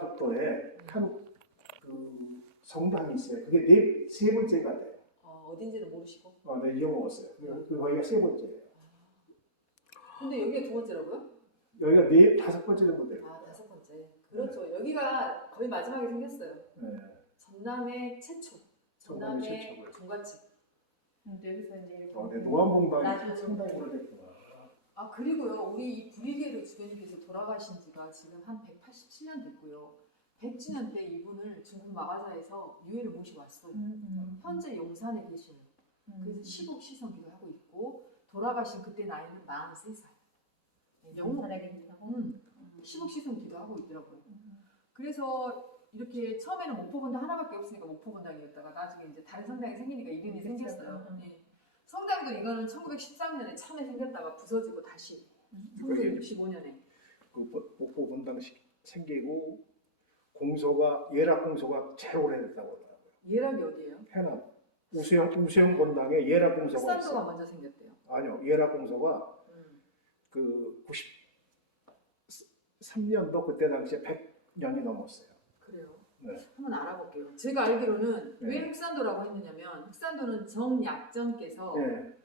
독도에 한 그 성당이 있어요. 그게 네, 세 번째가 돼요. 어, 어딘지는 모르시고. 아, 네, 잊어먹었어요. 그, 그 거기가 세 번째예요. 근데 여기가 두 번째라고요? 여기가 네, 다섯 번째 정도 돼요. 아 다섯 번째. 그렇죠. 여기가 거의 마지막에 생겼어요. 네. 전남의 최초. 전남의 전남의 최초고요. 중간층. 근데 여기서 이제 어, 네, 노안봉당이 나중에 상당히 오래됐구나. 아 그리고요. 우리 이 불이계로 주변님께서 돌아가신 지가 지금 한 187년 됐고요. 100주년 때 이분을 중국 마가자에서 유해를 모시고 왔어요. 음, 현재 용산에 계셔요. 그래서 10억 시성기도 하고 있고 돌아가신 그때 나이는 43살. 네, 영산에 계시다고. 음, 10억 시성기도 하고 있더라고요. 그래서 이렇게 처음에는 목포 본당 하나밖에 없으니까 목포 본당이었다가 나중에 이제 다른 성당이 생기니까 이름이 그렇죠. 생겼어요. 음. 네. 성당도 이거는 1913년에 처음에 생겼다가 부서지고 다시 음. 1965년에 그 목포 분당식 생기고 공소가 예락 공소가 제일 오래됐다고 하더라고요. 예락이 어디예요? 해남 우수영 우수영 본당에 예락 공소가 있어요. 먼저 생겼대요. 아니요, 예락 공소가 음. 그 93년도 그때 당시에 100년이 넘었어요. 그래요. 네. 한번 알아볼게요. 제가 알기로는 네. 왜 흑산도라고 했느냐면 흑산도는 정약전께서 네.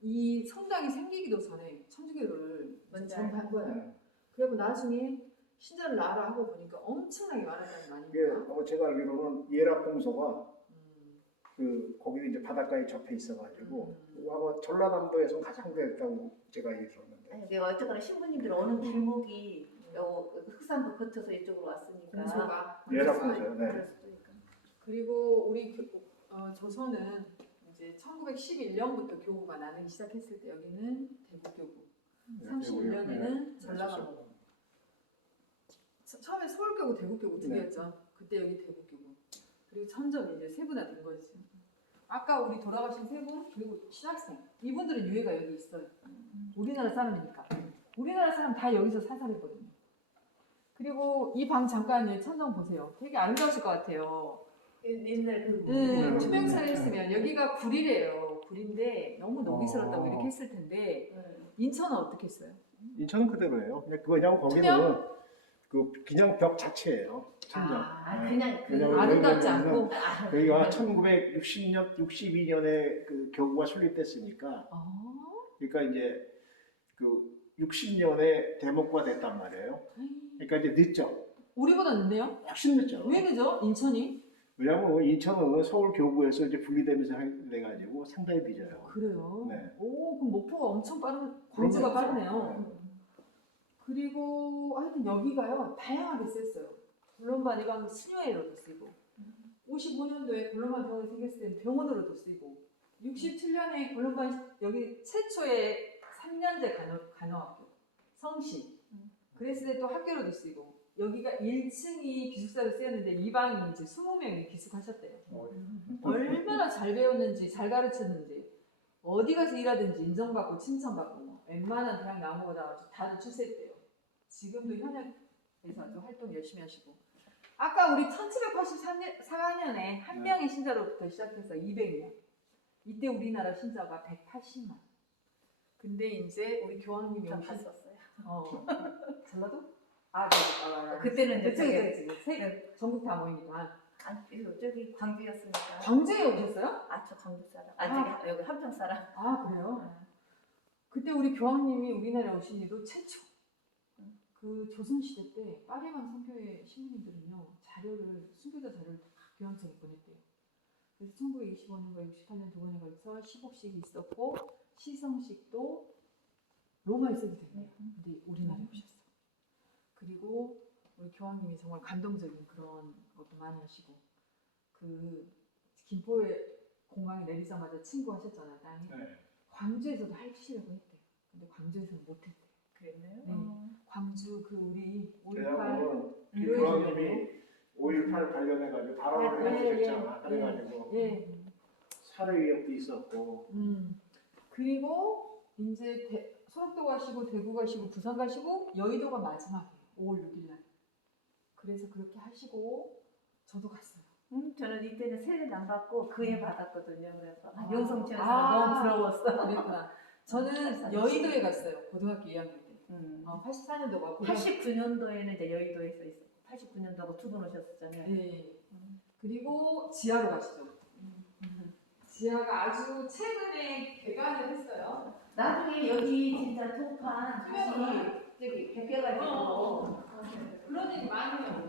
이 성당이 생기기도 전에 천주교를 먼저 전파한 거예요. 네. 그리고 나중에 신자를 낳아라 하고 보니까 엄청나게 많았다는 거 이게 아닙니까? 어, 제가 알기로는 예락 공소가 음. 그 거기 이제 바닷가에 접해 있어가지고 음. 아마 전라남도에서 가장 오래됐다고 제가 얘기 들었는데. 아니, 내가 어쨌거나 신부님들 오는 길목이 요 흑산도 거쳐서 이쪽으로 왔으니까. 그럴 공소요. 수도- 네. 그럴 수도 있고. 그리고 우리 교, 어, 조선은 이제 1911년부터 교구가 나누기 시작했을 때 여기는 대구교구, 네, 31년에는 네. 전라남도. 처- 처음에 서울교구, 대구교구 두 네. 개였죠. 그때 여기 대구교구. 그리고 점점 이제 세분화된 거지. 아까 우리 돌아가신 세 분, 그리고 신학생. 이분들은 유해가 여기 있어요. 우리나라 사람이니까. 우리나라 사람 다 여기서 사살했거든요. 그리고 이 방 잠깐 이 천정 보세요. 되게 아름다우실 것 같아요. 옛날 그. 음, 음. 투명사를 했으면 여기가 굴이래요. 굴인데 너무 녹이스럽다고 어. 이렇게 했을 텐데 음. 인천은 어떻게 했어요? 인천은 그대로예요. 그냥 그냥 거기는 투명? 그 그냥 벽 자체예요. 천장. 아, 그냥 그. 그냥 아름답지 않고. 아, 여기가 1960년, 62년에 그 교구가 설립됐으니까, 아, 그러니까 이제 그 60년에 대목과 됐단 말이에요. 그러니까 이제 늦죠. 우리보다 늦네요. 훨씬 늦죠. 왜 늦어? 인천이? 왜냐면 인천은 서울 교구에서 이제 분리되면서 돼가지고 상당히 늦어요. 그래요. 네. 오, 그럼 목포가 엄청 빠른, 광주가. 빠르네요. 그리고 하여튼 여기가요 다양하게 쓰였어요. 굴론반 이방 신유회로도 쓰이고 55년도에 굴론반 병원이 생겼을 때는 병원으로도 쓰이고 67년에 굴론반 여기 최초의 3년제 간호, 간호학교 성시 그랬을 때 또 학교로도 쓰이고 여기가 1층이 기숙사로 쓰였는데 이 방이 이제 20명이 기숙하셨대요. 얼마나 잘 배웠는지 잘 가르쳤는지 어디 가서 일하든지 인정받고 칭찬받고 뭐 웬만한 대학 나온 거 나와서 다들 출세했대요. 지금도 현역에서 아주 활동 열심히 하시고 아까 우리 1784년에 한 명의 신자로부터 시작해서 200명 이때 우리나라 신자가 180만 근데 이제 우리 교황님이 봤었어요. 어 전라도? 아, 네, 아, 아, 아. 그때는 이제 그치, 저기- 그치, 그치. 세- 전국 다 모이니까 아니, 저기 광주였으니까. 광주에 오셨어요? 아, 저 광주 사람. 아, 저기 여기 한평 사람. 아 그래요? 그때 우리 교황님이 우리나라에 오신 일도 최초. 그 조선시대 때 파리만 선교회 신부님들은요 자료를 순교자 자료를 다 교황청에 보냈대요. 그래서 1925년과 68년 두 번에 걸쳐 시복식이 있었고 시성식도 로마에 쓰게 됐네요. 근데 우리나라에 오셨어. 그리고 우리 교황님이 정말 감동적인 그런 것도 많이 하시고 그 김포에 공항에 내리자마자 친구 하셨잖아요 땅에. 네. 광주에서도 하시려고 했대요. 근데 광주에서는 못했대요. 그랬나요? 네. 어. 광주 그 우리 5.18 왜냐면 위로해 교황님이 5.18 관련해가지고 발언을 예, 예, 해주셨잖아. 예. 그래가지고 예. 살해 위협도 있었고 음. 그리고 이제 대, 소록도 가시고 대구 가시고 부산 가시고 여의도가 마지막이에요. 5월 6일 날. 그래서 그렇게 하시고 저도 갔어요. 음, 저는 이때는 세례는 안 받고 그해 받았거든요. 그래서 아, 아. 영성체에서 아. 너무 부러웠어. 그랬구나. 저는 여의도에 갔어요. 고등학교 2학년 때. 음. 어, 84년도가 89년도에는 이제 여의도에서 있었고 89년도하고 두번 오셨었잖아요. 네. 그리고 지하로 가시죠. 지하가 아주 최근에 개관을 했어요. 나중에 여기 진짜 도판 다시 저기 베껴가지고 그런 일이 많이 해요.